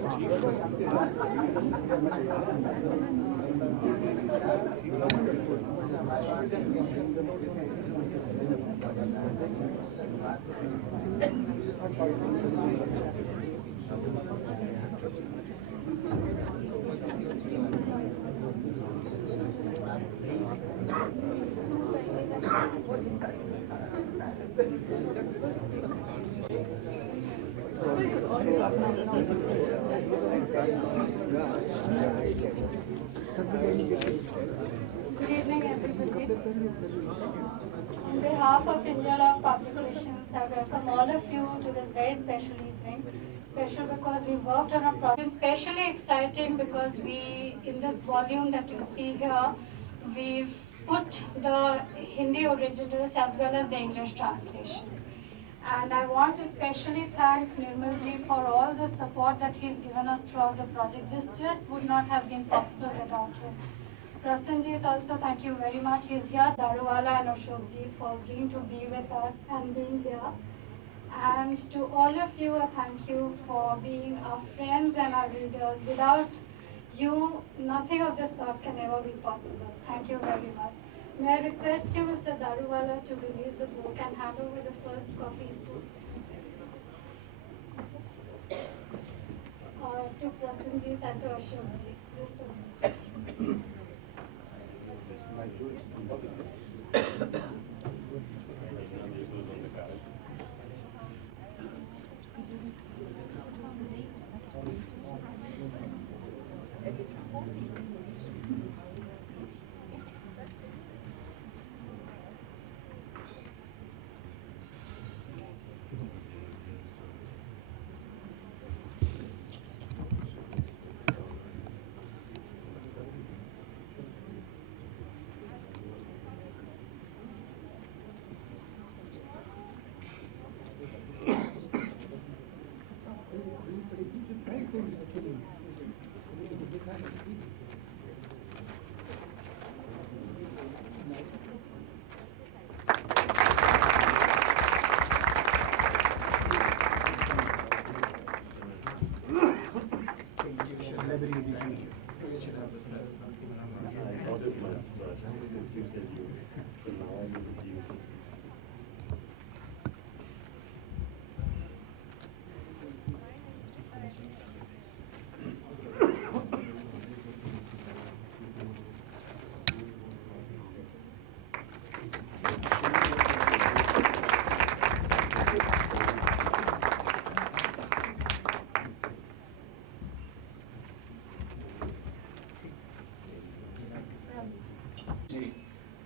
Good evening, everybody. On behalf of Indian Law Publications, I welcome all of you to this very special evening. Special because we worked on a project. Especially exciting because in this volume that you see here, we've put the Hindi originals as well as the English translation. And I want to especially thank Nirmal ji for all the support that he's given us throughout the project. This just would not have been possible without him. Prasenjit also, thank you very much. He's here. Daruwala and Ashok ji for agreeing to be with us and being here. And to all of you, a thank you for being our friends and our readers. Without you, nothing of this sort can ever be possible. Thank you very much. May I request you, Mr. Daruwala, to release the book and hand over the first copies to Prasenjit and to Ashok ji. Just a minute.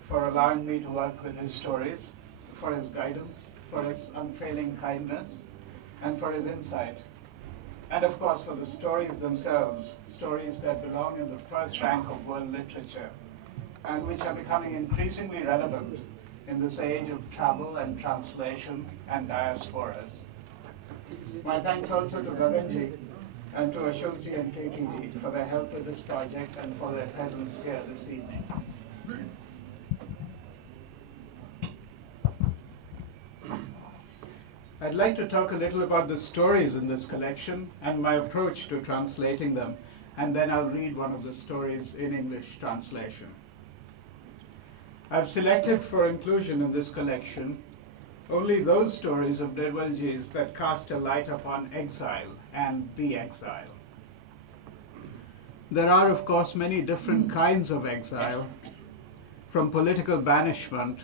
For allowing me to work with his stories, for his guidance, for his unfailing kindness, and for his insight. And of course for the stories themselves, stories that belong in the first rank of world literature, and which are becoming increasingly relevant in this age of travel and translation and diasporas. My thanks also to Gaganji and to Ashokji and Kekiji for their help with this project and for their presence here this evening. I'd like to talk a little about the stories in this collection and my approach to translating them, and then I'll read one of the stories in English translation. I've selected for inclusion in this collection only those stories of Nirmalji's that cast a light upon exile and the exile. There are, of course, many different kinds of exile, from political banishment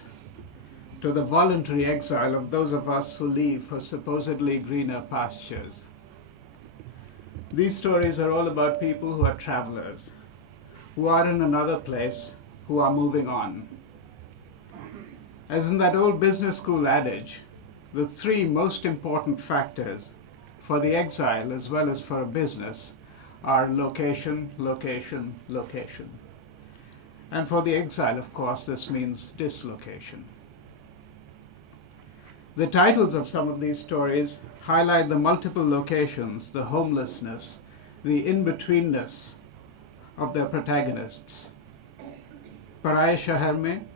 to the voluntary exile of those of us who leave for supposedly greener pastures. These stories are all about people who are travelers, who are in another place, who are moving on. As in that old business school adage, the three most important factors for the exile as well as for a business are location, location, location. And for the exile, of course, this means dislocation. The titles of some of these stories highlight the multiple locations, the homelessness, the in-betweenness of their protagonists. Paraye Shahar mein,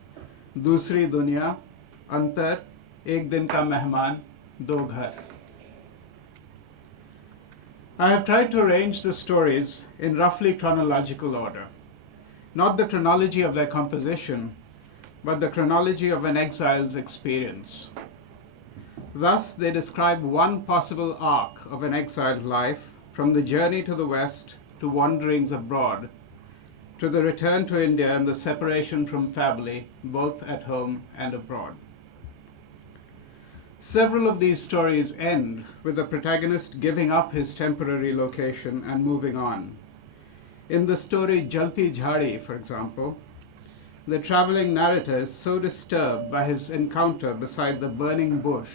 Dusri Dunya, Antar, Ek Din Ka Mehman, Do Ghar. I have tried to arrange the stories in roughly chronological order, not the chronology of their composition, but the chronology of an exile's experience. Thus, they describe one possible arc of an exiled life, from the journey to the West to wanderings abroad, to the return to India and the separation from family, both at home and abroad. Several of these stories end with the protagonist giving up his temporary location and moving on. In the story Jalti Jhadi, for example, the traveling narrator is so disturbed by his encounter beside the burning bush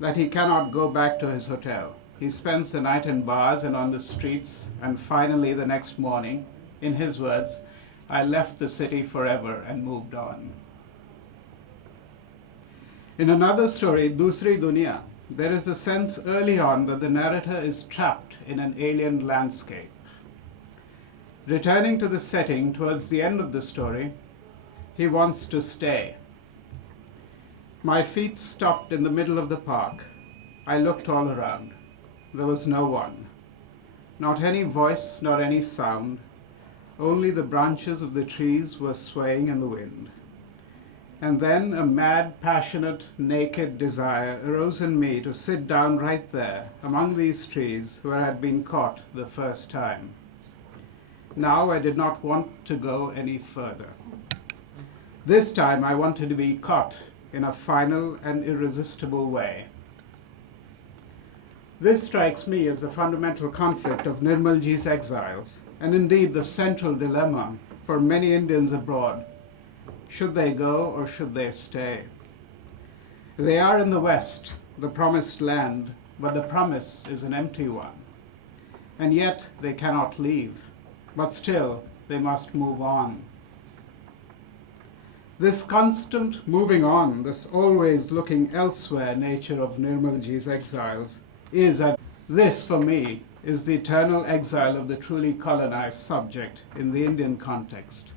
that he cannot go back to his hotel. He spends the night in bars and on the streets, and finally the next morning, in his words, "I left the city forever and moved on." In another story, Dusri Duniya, there is a sense early on that the narrator is trapped in an alien landscape. Returning to the setting towards the end of the story, he wants to stay. My feet stopped in the middle of the park. I looked all around. There was no one. Not any voice, not any sound. Only the branches of the trees were swaying in the wind. And then a mad, passionate, naked desire arose in me to sit down right there among these trees where I had been caught the first time. Now I did not want to go any further. This time I wanted to be caught in a final and irresistible way. This strikes me as the fundamental conflict of Nirmalji's exiles, and indeed the central dilemma for many Indians abroad. Should they go or should they stay? They are in the West, the promised land, but the promise is an empty one. And yet they cannot leave, but still they must move on. This constant moving on, this always looking elsewhere nature of Nirmalji's exiles this for me is the eternal exile of the truly colonized subject in the Indian context.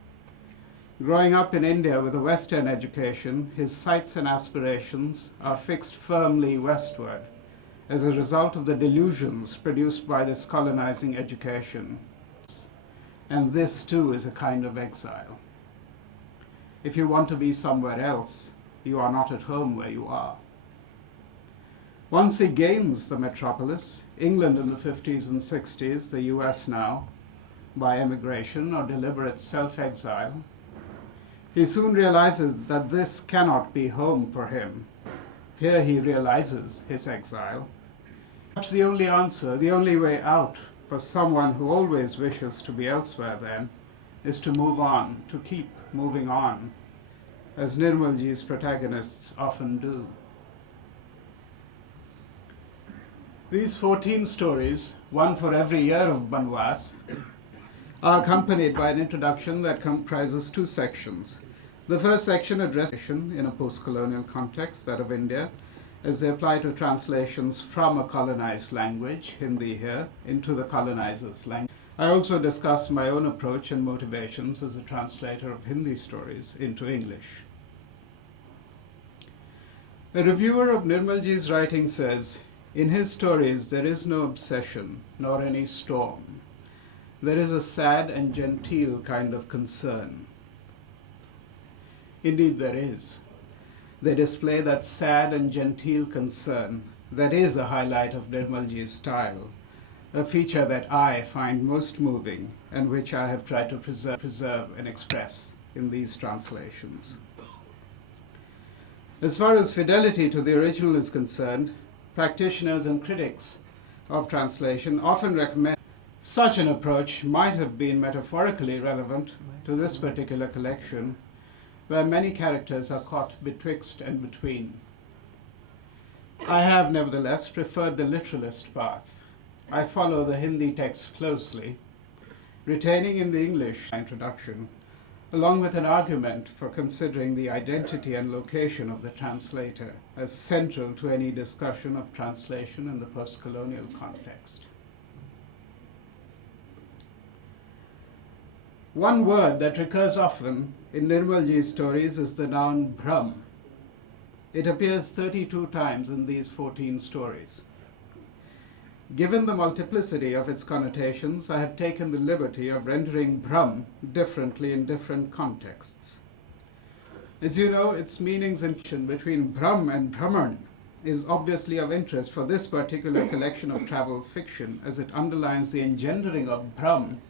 Growing up in India with a Western education, his sights and aspirations are fixed firmly westward as a result of the delusions produced by this colonizing education. And this too is a kind of exile. If you want to be somewhere else, you are not at home where you are. Once he gains the metropolis, England in the 50s and 60s, the US now, by emigration or deliberate self-exile, he soon realizes that this cannot be home for him. Here he realizes his exile. Perhaps the only answer, the only way out for someone who always wishes to be elsewhere then, is to move on, to keep moving on, as Nirmalji's protagonists often do. These 14 stories, one for every year of Banwas, are accompanied by an introduction that comprises two sections. The first section addresses in a post-colonial context, that of India, as they apply to translations from a colonized language, Hindi here, into the colonizer's language. I also discuss my own approach and motivations as a translator of Hindi stories into English. A reviewer of Nirmalji's writing says, "In his stories there is no obsession, nor any storm. There is a sad and genteel kind of concern." Indeed there is. They display that sad and genteel concern that is a highlight of Nirmalji's style, a feature that I find most moving and which I have tried to preserve and express in these translations. As far as fidelity to the original is concerned, practitioners and critics of translation often recommend such an approach might have been metaphorically relevant to this particular collection, where many characters are caught betwixt and between. I have nevertheless preferred the literalist path. I follow the Hindi text closely, retaining in the English introduction, along with an argument for considering the identity and location of the translator as central to any discussion of translation in the post-colonial context. One word that recurs often in Nirmalji's stories is the noun Brahm. It appears 32 times in these 14 stories. Given the multiplicity of its connotations, I have taken the liberty of rendering Brahm differently in different contexts. As you know, its meanings in between Brahm and Brahman is obviously of interest for this particular collection of travel fiction, as it underlines the engendering of Brahm,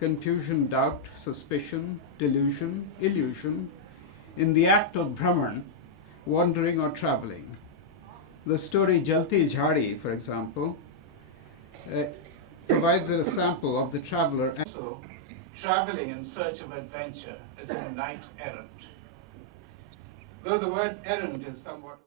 confusion, doubt, suspicion, delusion, illusion, in the act of Brahman, wandering or traveling. The story Jalti Jhadi, for example, provides a sample of the traveler. So, traveling in search of adventure as a knight errant. Though the word errant is somewhat